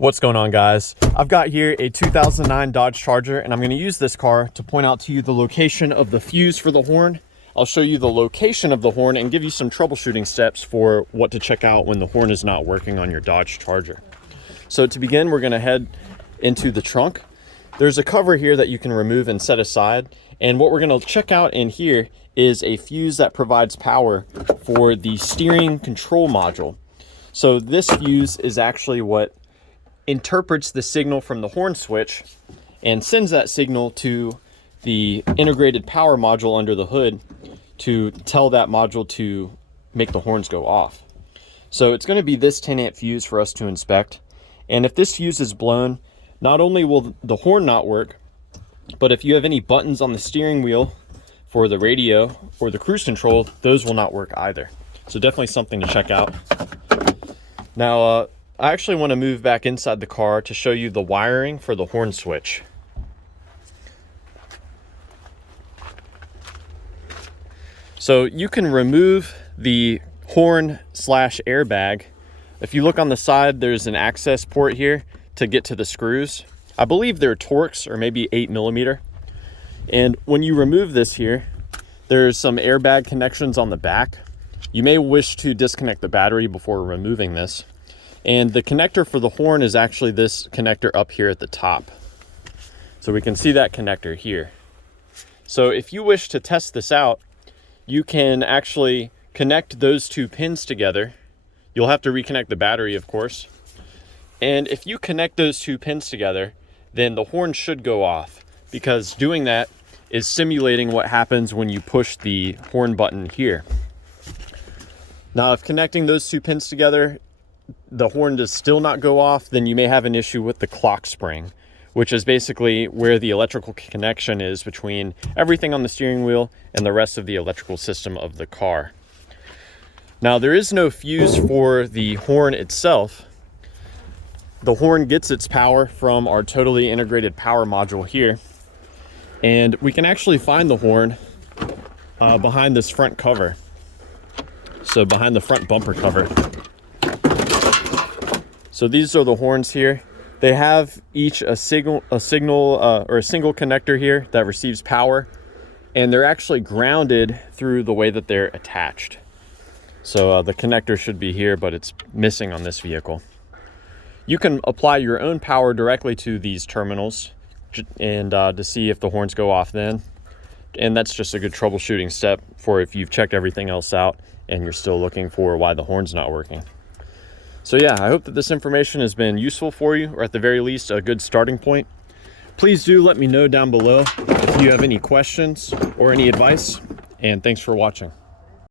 What's going on, guys? I've got here a 2009 Dodge Charger, and I'm going to use this car to point out to you the location of the fuse for the horn. I'll show you the location of the horn and give you some troubleshooting steps for what to check out when the horn is not working on your Dodge Charger. So to begin, we're going to head into the trunk. There's a cover here that you can remove and set aside, and what we're going to check out in here is a fuse that provides power for the steering control module. So this fuse is actually what interprets the signal from the horn switch and sends that signal to the integrated power module under the hood to tell that module to make the horns go off. So it's going to be this 10 amp fuse for us to inspect. And if this fuse is blown, not only will the horn not work, but if you have any buttons on the steering wheel for the radio or the cruise control, those will not work either. So definitely something to check out. Now, I actually want to move back inside the car to show you the wiring for the horn switch. So you can remove the horn / airbag. If you look on the side, there's an access port here to get to the screws. I believe they're Torx or maybe 8mm. And when you remove this here, there's some airbag connections on the back. You may wish to disconnect the battery before removing this. And the connector for the horn is actually this connector up here at the top. So we can see that connector here. So if you wish to test this out, you can actually connect those two pins together. You'll have to reconnect the battery, of course. And if you connect those two pins together, then the horn should go off, because doing that is simulating what happens when you push the horn button here. Now, if connecting those two pins together, the horn does still not go off, then you may have an issue with the clock spring, which is basically where the electrical connection is between everything on the steering wheel and the rest of the electrical system of the car. Now, there is no fuse for the horn itself. The horn gets its power from our totally integrated power module here, and we can actually find the horn behind this front cover. So behind the front bumper cover. So these are the horns here. They have each a single connector here that receives power, and they're actually grounded through the way that they're attached. So the connector should be here, but it's missing on this vehicle. You can apply your own power directly to these terminals and to see if the horns go off then. And that's just a good troubleshooting step for if you've checked everything else out and you're still looking for why the horn's not working. So yeah, I hope that this information has been useful for you, or at the very least, a good starting point. Please do let me know down below if you have any questions or any advice, and thanks for watching.